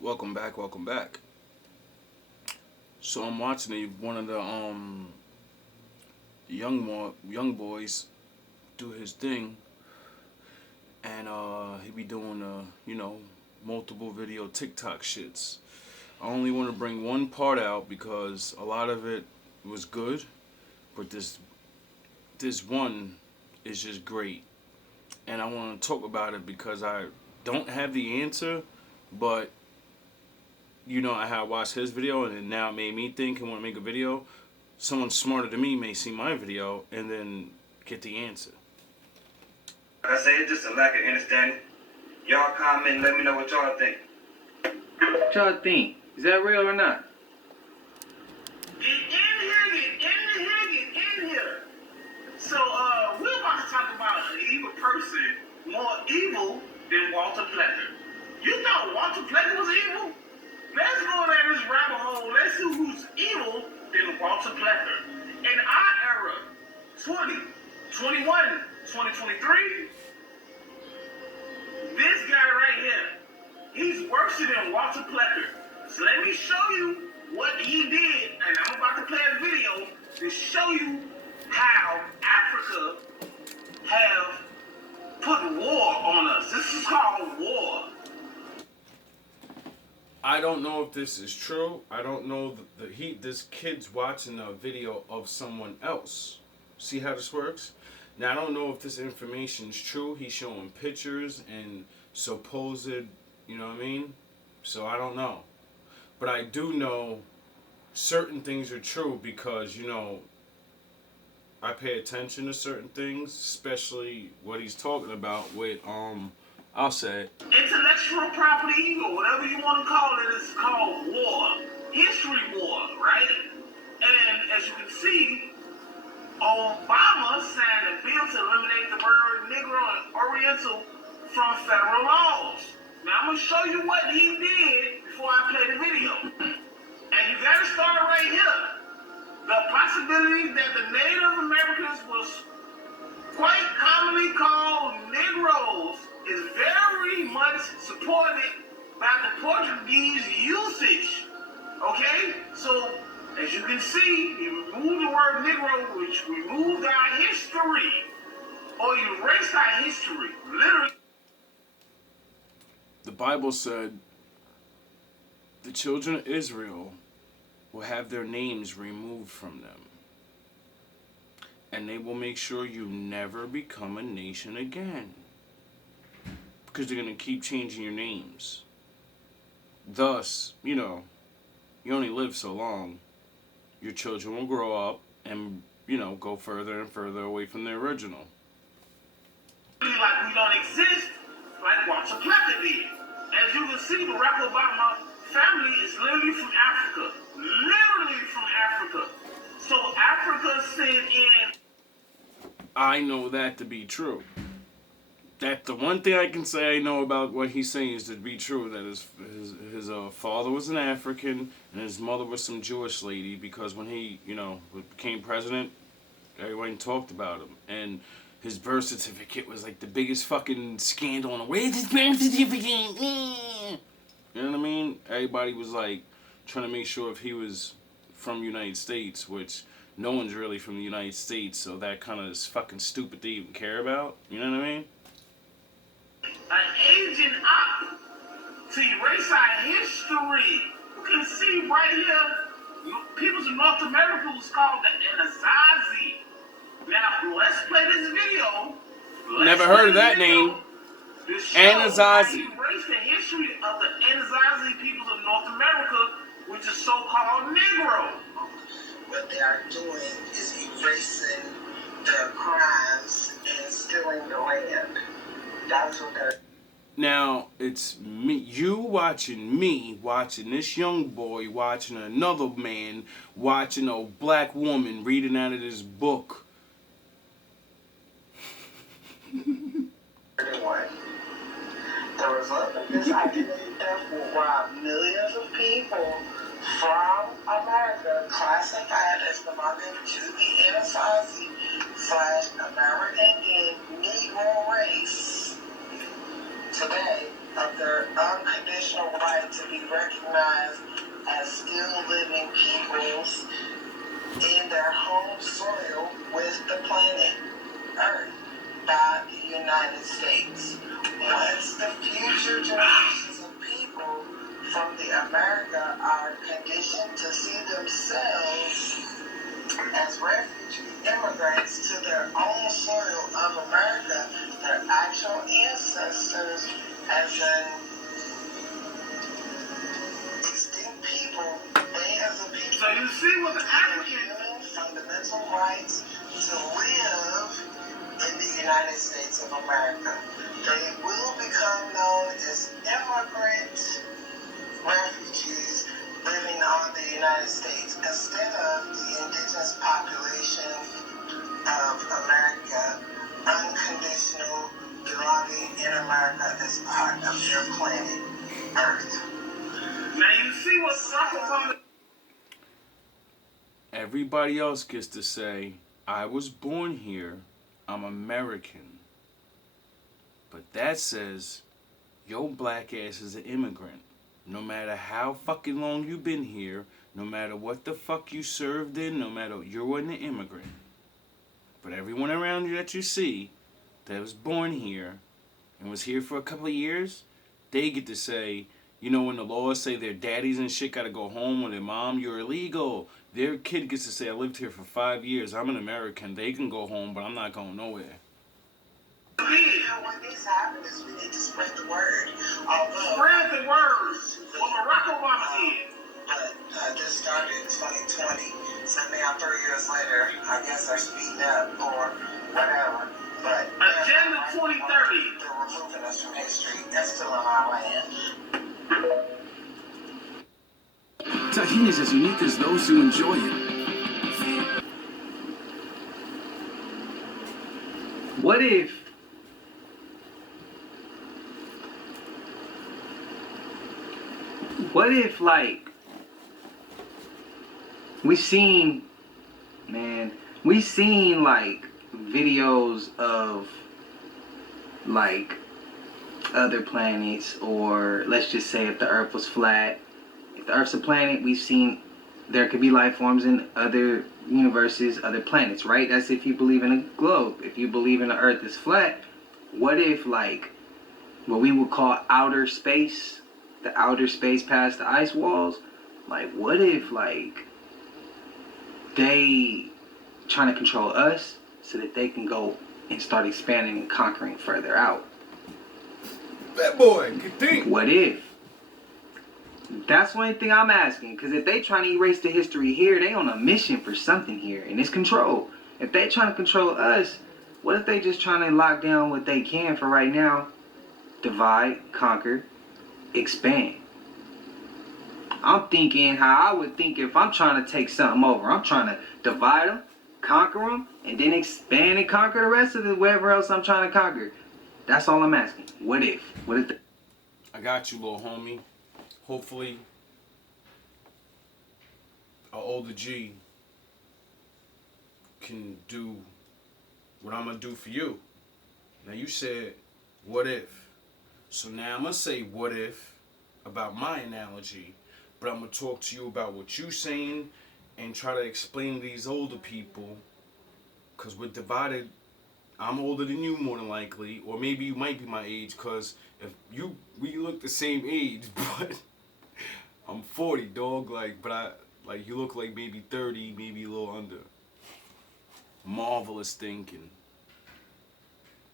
Welcome back, welcome back. So I'm watching one of the young boys do his thing, and he be doing multiple video TikTok shits. I only want to bring one part out because a lot of it was good, but this one is just great, and I want to talk about it because I don't have the answer, but I had watched his video and it now made me think and want to make a video. Someone smarter than me may see my video and then get the answer. Like I say, it's just a lack of understanding. Y'all comment and let me know what y'all think. What y'all think? Is that real or not? Get in here. So, we're about to talk about an evil person more evil than Walter Pleasant. You thought Walter Pleasant was evil? Let's go down this rabbit hole. Let's see who's evil than Walter Pleasant. In our era, 2021, 2023, this guy right here, he's worse than Walter Pleasant. So let me show you what he did, and I'm about to play a video to show you how Africa have put war on us. This is called war. I don't know if this is true. I don't know this kid's watching a video of someone else. See how this works? Now I don't know if this information is true. He's showing pictures and supposed, you know what I mean? So I don't know. But I do know certain things are true because, I pay attention to certain things, especially what he's talking about with I'll say it. Intellectual property, or whatever you want to call it, is called war. History war, right? And as you can see, Obama signed a bill to eliminate the word Negro and Oriental from federal laws. Now I'm going to show you what he did before I play the video. And you got to start right here. The possibility that the Native Americans was quite commonly called Negroes is very much supported by the Portuguese usage. Okay? So, as you can see, you remove the word Negro, which removed our history, or erased our history, literally. The Bible said the children of Israel will have their names removed from them. And they will make sure you never become a nation again. Because they're going to keep changing your names. Thus, you only live so long. Your children will grow up and, go further and further away from the original. Like we don't exist, like Walter Pleasant did. As you can see, Barack Obama family is literally from Africa. Literally from Africa. So Africa sent in... I know that to be true. That the one thing I can say I know about what he's saying is to be true, that his father was an African and his mother was some Jewish lady, because when he, became president, everyone talked about him. And his birth certificate was like the biggest fucking scandal on the way. Where's his birth certificate? You know what I mean? Everybody was like trying to make sure if he was from the United States, which no one's really from the United States, so that kind of is fucking stupid to even care about. You know what I mean? An agent up to erase our history. You can see right here, people in North America was called the Anasazi. Now, let's play this video. Never heard of that name. Anasazi. He erased the history of the Anasazi peoples of North America, which is so-called Negro. What they are doing is erasing their crimes and stealing the land. That's what they're... Now, it's you watching this young boy, watching another man, watching a black woman reading out of this book. The result of this identity theft will rob millions of people from America, classified as belonging to the Anasazi / American Negro race. Today, a their unconditional right to be recognized as still living peoples in their home soil with the planet Earth by the United States. Once the future generations of people from the America are conditioned to see themselves as refugee immigrants to their own soil of America, their actual ancestors as an extinct people, they as a people So you see what the have African human fundamental rights to live in the United States of America. They will become known as immigrant refugees living on the United States instead of the indigenous population of America, unconditional belonging in America as part of their planet Earth. now you see what Rockefeller. Everybody else gets to say, I was born here, I'm American. But that says, your black ass is an immigrant. No matter how fucking long you been here, no matter what the fuck you served in, no matter, you're an immigrant. But everyone around you that you see that was born here and was here for a couple of years, they get to say, you know, when the laws say their daddies and shit gotta go home with their mom, you're illegal. Their kid gets to say, I lived here for 5 years, I'm an American, they can go home, but I'm not going nowhere. When this happens, we need to spread the word. Although, Spread the words. What Barack Obama did. but this started in 2020, so now 3 years later, I guess they're speeding up or whatever. But Agenda 2030. they're removing us from history. That's still in our land. Tajin is as unique as those who enjoy it. What if like we seen like videos of like other planets, or let's just say if the Earth was flat, if the Earth's a planet, we've seen there could be life forms in other universes, other planets, right? That's if you believe in a globe. If you believe in the Earth is flat, what if like what we would call outer space, the outer space past the ice walls, like what if like they trying to control us so that they can go and start expanding and conquering further out? That boy, good thing. What if? That's one thing I'm asking, because if they trying to erase the history here, they on a mission for something here, and it's control. If they trying to control us, what if they just trying to lock down what they can for right now? Divide, conquer, expand. I'm thinking how I would think if I'm trying to take something over. I'm trying to divide them, conquer them, and then expand and conquer the rest of it, wherever else I'm trying to conquer. That's all I'm asking. What if? What if? I got you, little homie. Hopefully, an older G can do what I'm gonna do for you. Now you said, what if? So now I'm gonna say what if about my analogy, but I'm gonna talk to you about what you saying and try to explain to these older people, cause we're divided. I'm older than you more than likely, or maybe you might be my age, cause we look the same age, but I'm 40, dog. Like you look like maybe 30, maybe a little under. Marvelous thinking.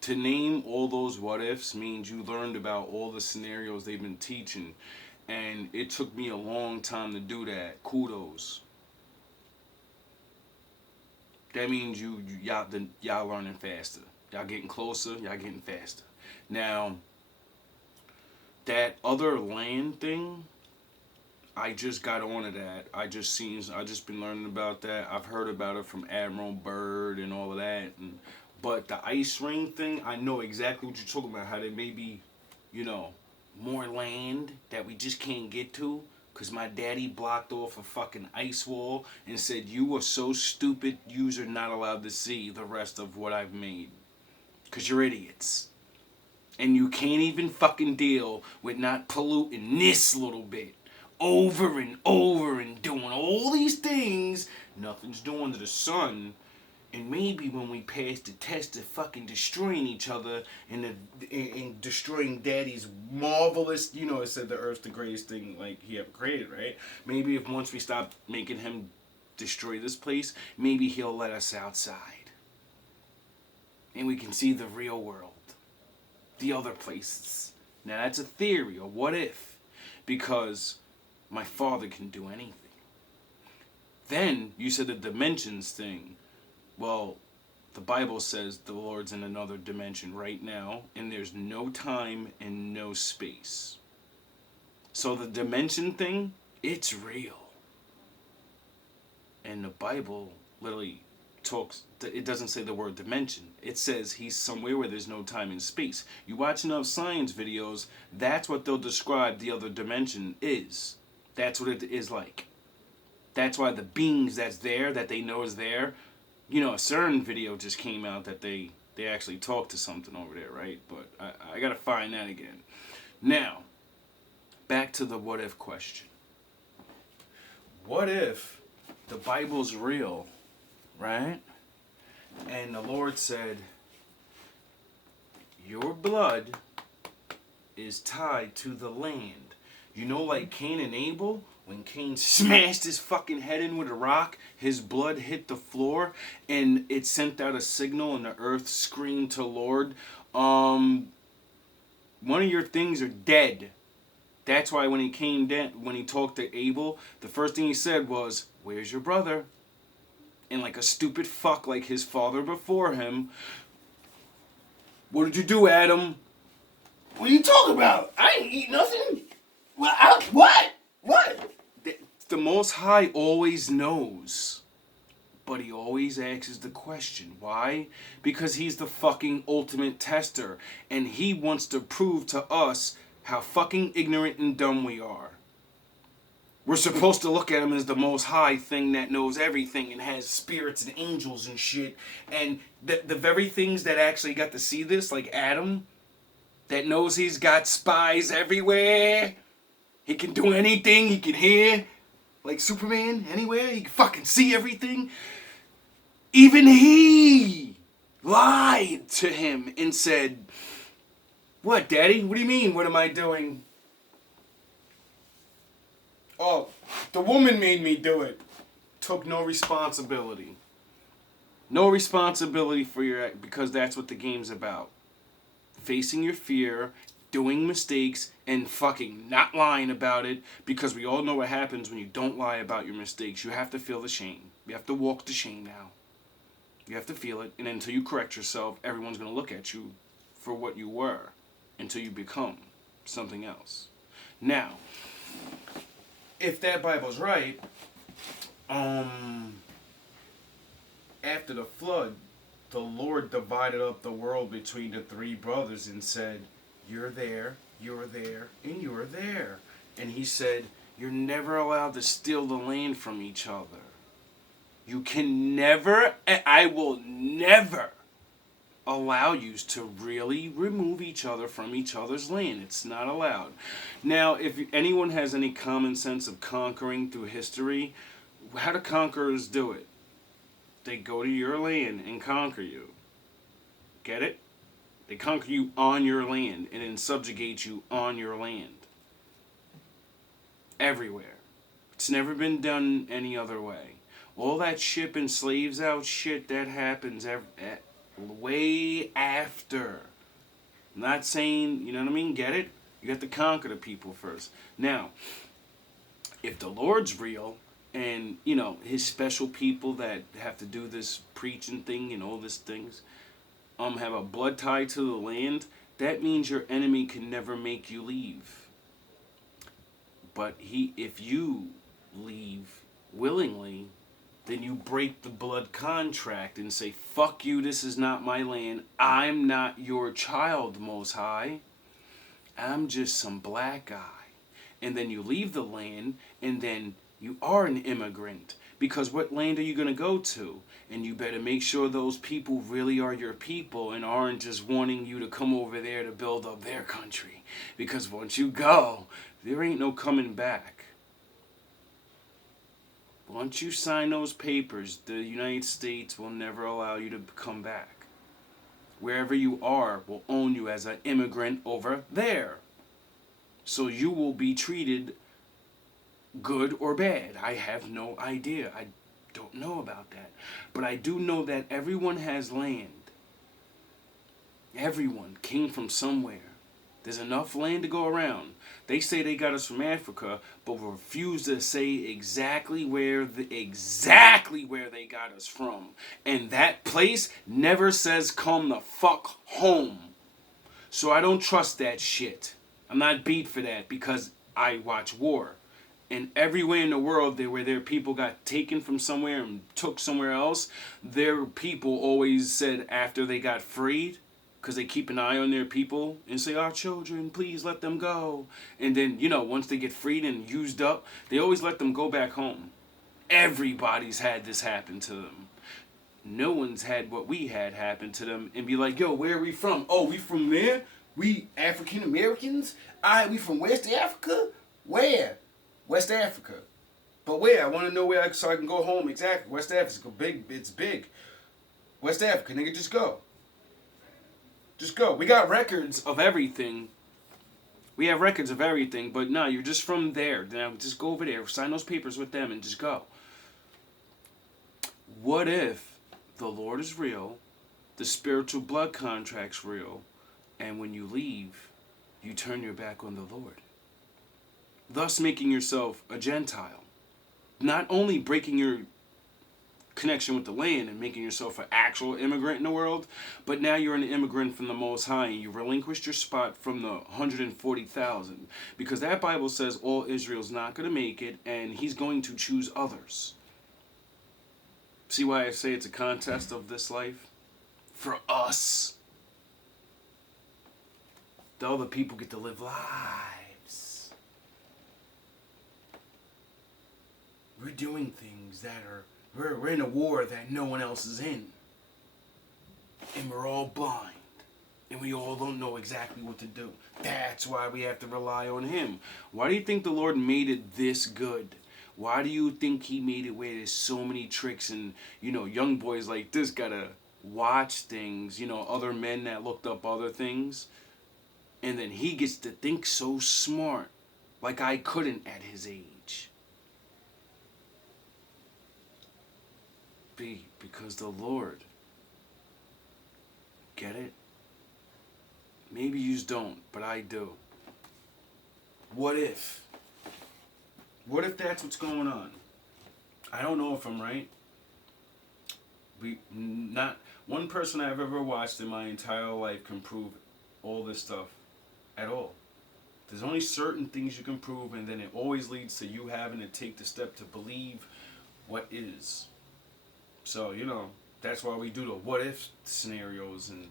To name all those what ifs means you learned about all the scenarios they've been teaching, and it took me a long time to do that. Kudos. That means y'all learning faster. Y'all getting closer. Y'all getting faster. Now, that other land thing, I just got onto that. I just been learning about that. I've heard about it from Admiral Byrd and all of that. But the ice ring thing, I know exactly what you're talking about. How there may be, more land that we just can't get to. Because my daddy blocked off a fucking ice wall and said, you are so stupid, yous are not allowed to see the rest of what I've made. Because you're idiots. And you can't even fucking deal with not polluting this little bit. Over and over and doing all these things nothing's doing to the sun. And maybe when we pass the test of fucking destroying each other and destroying Daddy's marvelous, you know, it said the Earth's the greatest thing like he ever created, right? Maybe if once we stop making him destroy this place, maybe he'll let us outside. And we can see the real world. The other places. Now that's a theory, or what if? Because my Father can do anything. Then you said the dimensions thing. Well, the Bible says the Lord's in another dimension right now, and there's no time and no space. So the dimension thing, it's real. And the Bible literally talks, it doesn't say the word dimension. It says he's somewhere where there's no time and space. You watch enough science videos, that's what they'll describe the other dimension is. That's what it is like. That's why the beings that's there, that they know is there, you know, a CERN video just came out that they actually talked to something over there, right? But I gotta find that again. Now, back to the what if question. What if the Bible's real, right? And the Lord said, your blood is tied to the land. You know, like Cain and Abel? When Cain smashed his fucking head in with a rock, his blood hit the floor, and it sent out a signal, and the earth screamed to Lord, one of your things are dead. That's why when he came down, when he talked to Abel, the first thing he said was, where's your brother? And like a stupid fuck like his father before him, what did you do, Adam? What are you talking about? I ain't eat nothing. Well, what? What? The Most High always knows. But he always asks the question. Why? Because he's the fucking ultimate tester. And he wants to prove to us how fucking ignorant and dumb we are. We're supposed to look at him as the Most High thing that knows everything and has spirits and angels and shit. And the very things that actually got to see this, like Adam, that knows he's got spies everywhere. He can do anything, he can hear. Like Superman, anywhere, he can fucking see everything. Even he lied to him and said, what, Daddy? What do you mean, what am I doing? Oh, the woman made me do it. Took no responsibility. No responsibility for your act, because that's what the game's about. Facing your fear, doing mistakes, and fucking not lying about it, because we all know what happens when you don't lie about your mistakes. You have to feel the shame. You have to walk the shame now. You have to feel it, and until you correct yourself, everyone's going to look at you for what you were, until you become something else. Now, if that Bible's right, after the flood, the Lord divided up the world between the three brothers and said, you're there, and you're there. And he said, you're never allowed to steal the land from each other. You can never, I will never allow you to really remove each other from each other's land. It's not allowed. Now, if anyone has any common sense of conquering through history, how do conquerors do it? They go to your land and conquer you. Get it? They conquer you on your land and then subjugate you on your land. Everywhere. It's never been done any other way. All that shipping slaves out shit, that happens way after. I'm not saying, you know what I mean? Get it? You have to conquer the people first. Now, if the Lord's real, and, you know, his special people that have to do this preaching thing and all these things, have a blood tie to the land, that means your enemy can never make you leave. But if you leave willingly, then you break the blood contract and say, fuck you, this is not my land. I'm not your child, Most High. I'm just some black guy. And then you leave the land, and then you are an immigrant. Because what land are you going to go to? And you better make sure those people really are your people and aren't just wanting you to come over there to build up their country. Because once you go, there ain't no coming back. Once you sign those papers, the United States will never allow you to come back. Wherever you are will own you as an immigrant over there. So you will be treated good or bad. I have no idea. I don't know about that. But I do know that everyone has land. Everyone came from somewhere. There's enough land to go around. They say they got us from Africa, but refuse to say exactly where they got us from. And that place never says come the fuck home. So I don't trust that shit. I'm not beat for that because I watch war. And everywhere in the world where their people got taken from somewhere and took somewhere else, their people always said after they got freed, because they keep an eye on their people and say, our children, please let them go. And then, once they get freed and used up, they always let them go back home. Everybody's had this happen to them. No one's had what we had happen to them and be like, yo, where are we from? Oh, we from there? We African Americans? We from West Africa? Where? West Africa. But where? I want to know where so I can go home. Exactly. West Africa. It's big. West Africa. Nigga, just go. Just go. We got records of everything. We have records of everything, but no, you're just from there. Now just go over there, sign those papers with them, and just go. What if the Lord is real, the spiritual blood contract's real, and when you leave, you turn your back on the Lord? Thus making yourself a Gentile. Not only breaking your connection with the land and making yourself an actual immigrant in the world, but now you're an immigrant from the Most High and you relinquished your spot from the 140,000, because that Bible says all Israel's not going to make it and he's going to choose others. See why I say it's a contest of this life? For us. The other people get to live lives. We're doing things that are We're in a war that no one else is in. And we're all blind. And we all don't know exactly what to do. That's why we have to rely on him. Why do you think the Lord made it this good? Why do you think he made it where there's so many tricks and, young boys like this gotta watch things, other men that looked up other things. And then he gets to think so smart. Like I couldn't at his age. Because the Lord. Get it? Maybe you don't, but I do. What if? What if that's what's going on? I don't know if I'm right. Not one person I've ever watched in my entire life can prove all this stuff at all. There's only certain things you can prove, and then it always leads to you having to take the step to believe what is. So, that's why we do the what if scenarios and,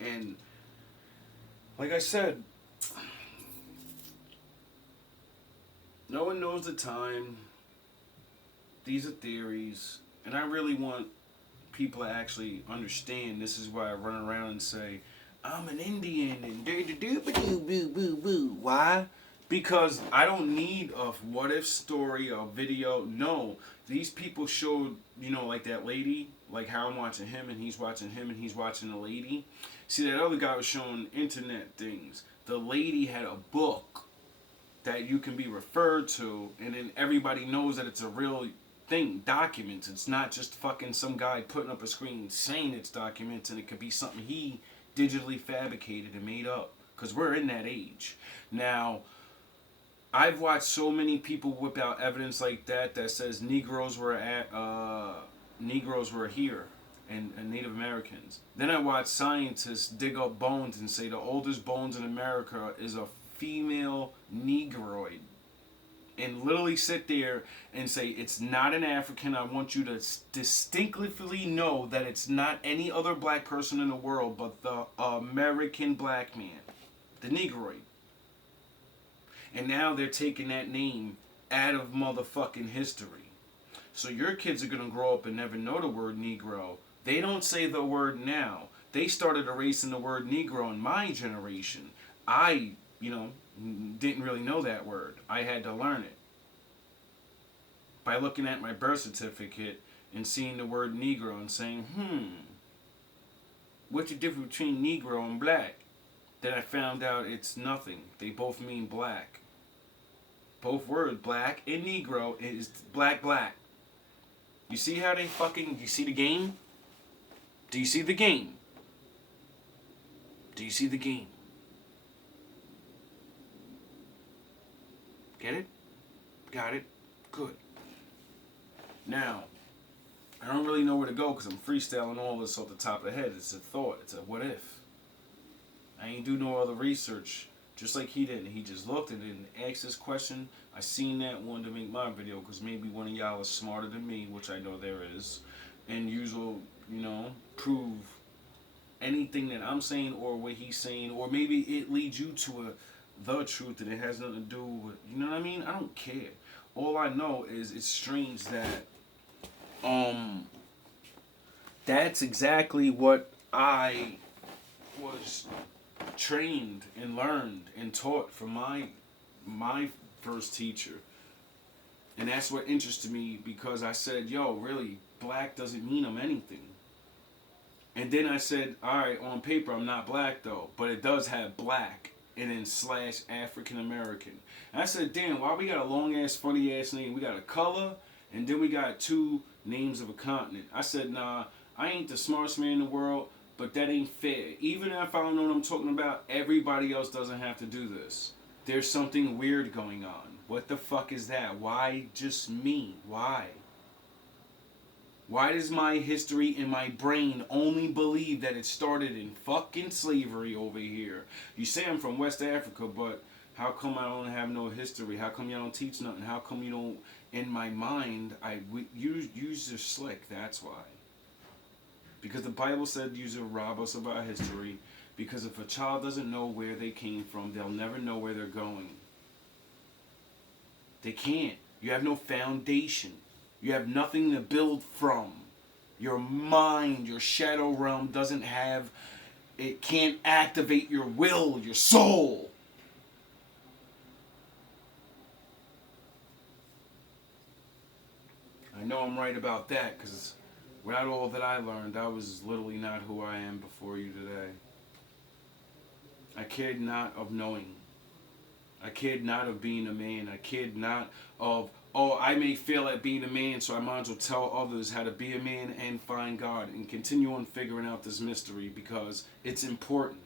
And like I said, no one knows the time. These are theories. And I really want people to actually understand. This is why I run around and say, I'm an Indian and do-do-do-ba-do-boo-boo-boo. Why? Because I don't need a what if story or video. No. These people showed, like that lady, like how I'm watching him and he's watching him and he's watching the lady. See, that other guy was showing internet things. The lady had a book that you can be referred to, and then everybody knows that it's a real thing, documents. It's not just fucking some guy putting up a screen saying it's documents, and it could be something he digitally fabricated and made up, because we're in that age. Now, I've watched so many people whip out evidence like that says Negroes were here and Native Americans. Then I watch scientists dig up bones and say the oldest bones in America is a female Negroid. And literally sit there and say, it's not an African. I want you to distinctly know that it's not any other black person in the world but the American black man, the Negroid. And now they're taking that name out of motherfucking history. So your kids are gonna grow up and never know the word Negro. They don't say the word now. They started erasing the word Negro in my generation. I, didn't really know that word. I had to learn it by looking at my birth certificate and seeing the word Negro and saying, what's the difference between Negro and black? Then I found out it's nothing. They both mean black. Both words, black and Negro, is black. You see how they you see the game? Do you see the game? Do you see the game? Get it? Got it? Good. Now, I don't really know where to go because I'm freestyling all this off the top of the head. It's a thought. It's a what if. I ain't do no other research, just like he didn't. He just looked and then asked this question. I seen that, wanted to make my video because maybe one of y'all is smarter than me, which I know there is, and usual, prove anything that I'm saying or what he's saying, or maybe it leads you to the truth and it has nothing to do with, you know what I mean? I don't care. All I know is it's strange that that's exactly what I was trained and learned and taught from my first teacher. And that's what interested me, because I said, yo, really, black doesn't mean I'm anything. And then I said, all right, on paper I'm not black though, but it does have black and then / African American. And I said, damn, why we got a long ass funny ass name? We got a color and then we got 2 names of a continent. I said, nah, I ain't the smartest man in the world, but that ain't fair. Even if I don't know what I'm talking about, everybody else doesn't have to do this. There's something weird going on. What the fuck is that? Why just me? Why? Why does my history in my brain only believe that it started in fucking slavery over here? You say I'm from West Africa, but how come I don't have no history? How come y'all don't teach nothing? How come you don't? In my mind, use your slick. That's why. Because the Bible said you should rob us of our history. Because if a child doesn't know where they came from, they'll never know where they're going. They can't. You have no foundation. You have nothing to build from. Your mind, your shadow realm doesn't have, it can't activate your will, your soul. I know I'm right about that, because without all that I learned, I was literally not who I am before you today. I cared not of knowing. I cared not of being a man. I cared not of, I may fail at being a man, so I might as well tell others how to be a man and find God and continue on figuring out this mystery, because it's important.